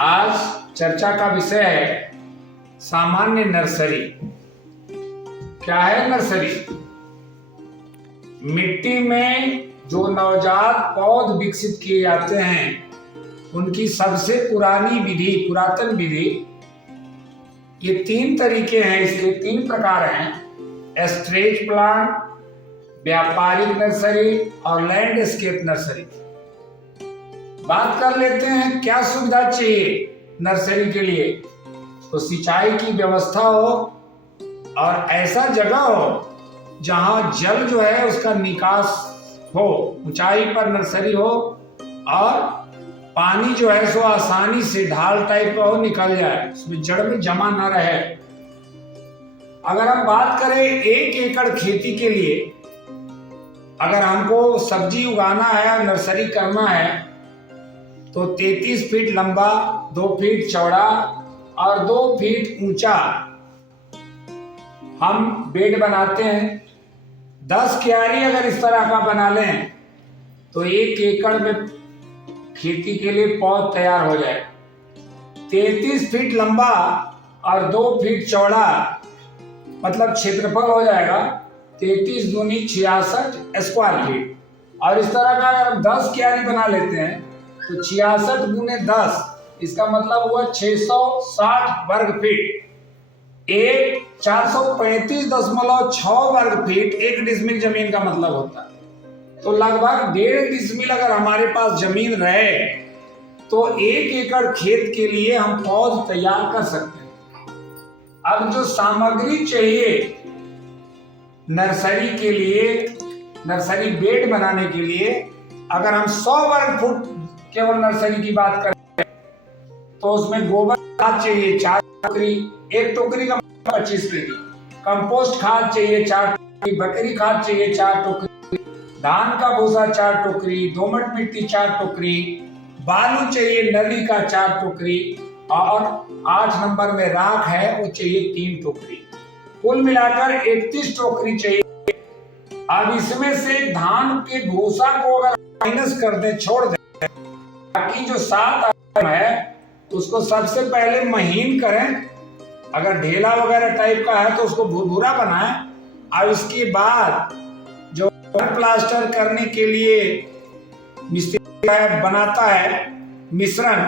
आज चर्चा का विषय है सामान्य नर्सरी। क्या है नर्सरी? मिट्टी में जो नवजात पौध विकसित किए जाते हैं उनकी सबसे पुरातन विधि, ये 3 तरीके हैं, इसके 3 प्रकार हैं: स्ट्रेच प्लांट, व्यापारिक नर्सरी और लैंडस्केप नर्सरी। बात कर लेते हैं क्या सुविधा चाहिए नर्सरी के लिए। तो सिंचाई की व्यवस्था हो और ऐसा जगह हो जहां जल जो है उसका निकास हो, ऊंचाई पर नर्सरी हो और पानी जो है सो आसानी से ढाल टाइप का हो, निकल जाए, उसमें जड़ में जमा न रहे। अगर हम बात करें 1 एकड़ खेती के लिए, अगर हमको सब्जी उगाना है और नर्सरी करना है तो 33 फीट लंबा, 2 फीट चौड़ा और 2 फीट ऊंचा हम बेड बनाते हैं। 10 क्यारी अगर इस तरह का बना लें तो 1 एकड़ में खेती के लिए पौध तैयार हो जाए। 33 फीट लंबा और 2 फीट चौड़ा मतलब क्षेत्रफल हो जाएगा 33 दूनी 66 स्क्वायर फीट। और इस तरह का अगर हम 10 क्यारी बना लेते हैं तो 66 गुने 10, इसका मतलब हुआ 660 वर्ग फीट। 435.6 वर्ग फीट 1 डिसमिल जमीन का मतलब होता है। तो लगभग 1.5 डिसमिल अगर हमारे पास जमीन रहे तो 1 एकड़ खेत के लिए हम पौध तैयार कर सकते हैं। अब जो सामग्री चाहिए नर्सरी के लिए, नर्सरी बेड बनाने के लिए, अगर हम 100 वर्ग फुट केवल नर्सरी की बात करें तो उसमें गोबर खाद चाहिए 4 टोकरी, 1 टोकरी का 25 केजी, कंपोस्ट खाद चाहिए 4 टोकरी, बकरी खाद चाहिए 4 टोकरी, धान का भूसा 4 टोकरी, दोमट मिट्टी 4 टोकरी, बालू चाहिए नदी का 4 टोकरी और 8 नंबर में राख है वो चाहिए 3 टोकरी। कुल मिलाकर 31 टोकरी चाहिए। अब इसमें से धान के भूसा को अगर माइनस कर दें, छोड़ दें, बाकी जो 7 आइटम है उसको सबसे पहले महीन करें। अगर ढेला वगैरह टाइप का है तो उसको भुरभुरा बनाएं और इसके बाद जो प्लास्टर करने के लिए मिस्त्री बनाता है मिश्रण,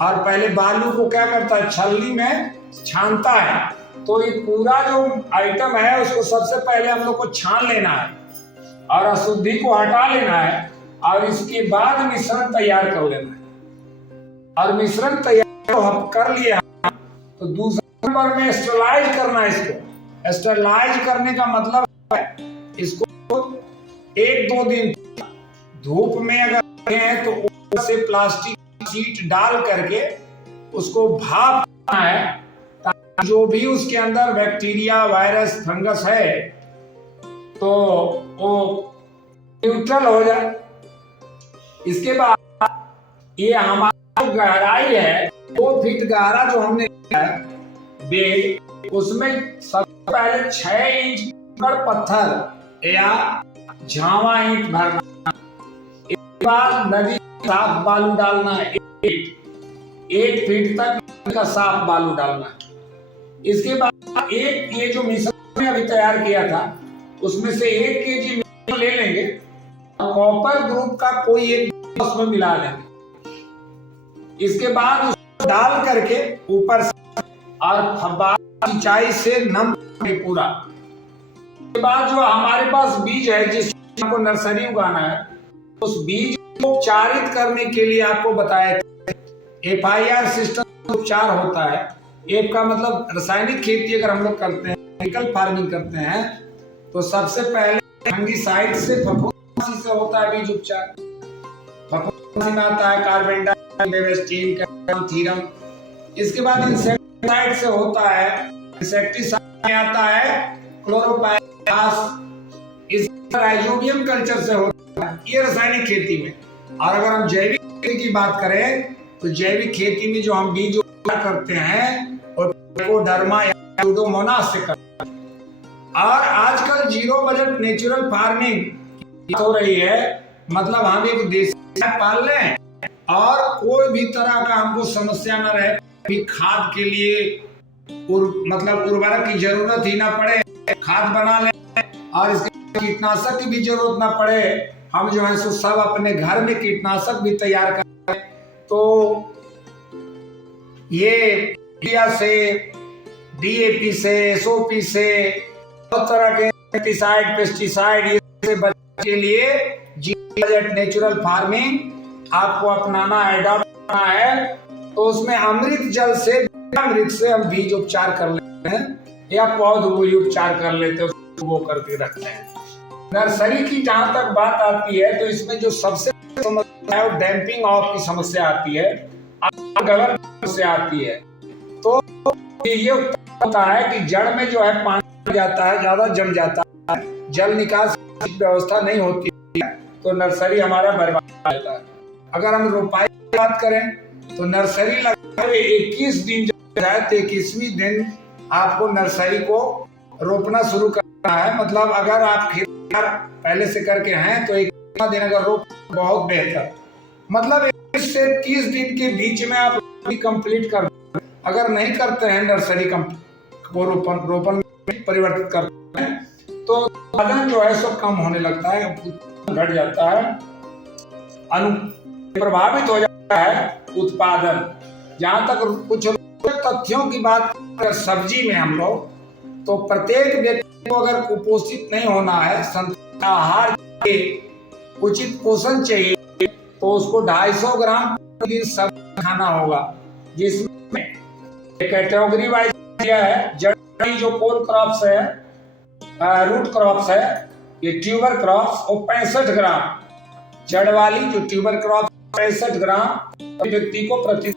और पहले बालू को क्या करता है, छलनी में छानता है। तो ये पूरा जो आइटम है उसको सबसे पहले हम लोग को छान लेना है और अशुद्धि को हटा लेना है और इसके बाद मिश्रण तैयार कर लेना है। और मिश्रण तैयार कर लिया तो दूसरे नंबर में स्टरलाइज करना है। इसको स्टरलाइज करने का मतलब है इसको 1-2 दिन धूप में अगर रखे हैं तो ऊपर से प्लास्टिक शीट डाल करके उसको भाप देना है ताकि जो भी उसके अंदर बैक्टीरिया, वायरस, फंगस है तो वो न्यूट्रल हो जाए। इसके बाद ये हमारा गहराई है 2 फीट गहरा जो हमने लिया है बेड, उसमें सबसे पहले 6 इंच पत्थर या झावा ईंट भरना। इसके बाद नदी साफ बालू डालना है, 1 फीट तक का साफ बालू डालना है। इसके बाद ये जो मिश्रण अभी तैयार किया था उसमें से 1 केजी मिश्रण ले लेंगे, कॉपर ग्रुप का कोई एक उसमें मिला लेंगे। इसके बाद उसको डाल करके ऊपर से और फव्वारा सिंचाई से नम पूरा। इसके बाद जो हमारे पास बीज है जिसको नर्सरी उगाना है, उस बीज को उपचारित करने के लिए आपको बताया FIR सिस्टम उपचार होता है। एफ का मतलब रासायनिक खेती अगर हम लोग करते हैं, केमिकल फार्मिंग करते हैं, तो सबसे पहले फंगिसाइड से फफूंदी से होता है बीज उपचार। फफूंदी में आता है कार्बेंडाइम, बेवेस्टीन, थीरम। इसके बाद इंसेक्टिसाइड से होता है, इंसेक्टिसाइड में आता है क्लोरोपाइरिफास। इस राइजोबियम कल्चर से होता है, ये रासायनिक खेती में। और अगर हम जैविक खेती की बात करें तो जैविक खेती में जो हम बीज करते हैं और ट्राइकोडर्मा या स्यूडोमोनास से करते हैं। और आजकल 0 बजट नेचुरल फार्मिंग हो रही है, मतलब हम एक देसी पाल लें और कोई भी तरह का हमको समस्या ना रहे, भी खाद के लिए मतलब उर्वरक की जरूरत ही ना पड़े, खाद बना ले और इसके कीटनाशक की भी जरूरत ना पड़े। हम जो है सो सब अपने घर में कीटनाशक भी तैयार करें। तो ये यूरिया से, डीएपी से, एसओपी से, बहुत तरह के पेस्टिसाइड ये से बचने के लिए जीरो नेचुरल फार्मिंग आपको अपनाना है, अडॉप्ट करना है। तो उसमें अमृत जल से, अमृत से हम बीज उपचार कर लेते हैं या पौध उपचार कर लेते हैं, उसको वो करके रखते हैं। नर्सरी की जहां तक बात आती है तो इसमें जो सबसे समस्या है वो डैम्पिंग ऑफ की समस्या आती है, गलत समस्या आती है। तो ये होता है कि जड़ में जो है पानी जाता है, ज्यादा जम जाता है, जल निकास की व्यवस्था नहीं होती है, तो नर्सरी हमारा बर्बाद हो जाता है। अगर हम रोपाई की बात करें तो नर्सरी लगभग 21 दिन जाए तो 21वें दिन आपको नर्सरी को रोपना शुरू करना है। मतलब अगर आप खेती पहले से करके हैं तो 21वां दिन अगर रोप, बहुत बेहतर। मतलब 21 से 30 दिन के बीच में आप कंप्लीट कर, अगर नहीं करते हैं नर्सरी को रोपन में परिवर्तित करते हैं तो उत्पादन जो है सो कम होने लगता है, घट जाता है, प्रभावित हो जाता है उत्पादन। जहां तक कुछ तथ्यों की बात करें सब्जी में हम लोग, तो प्रत्येक व्यक्ति को अगर कुपोषित नहीं होना है, संतुलित आहार चाहिए, उचित पोषण चाहिए, तो उसको 250 ग्राम प्रतिदिन सब्जी खाना होगा, जिसमें कैटेगरी वाइज दिया है। जड़ी जो कोल क्रॉप्स है, रूट क्रॉप्स है, ये ट्यूबर क्रॉप्स वो 65 ग्राम, जड़ वाली जो ट्यूबर क्रॉप 65 ग्राम व्यक्ति को प्रतिदिन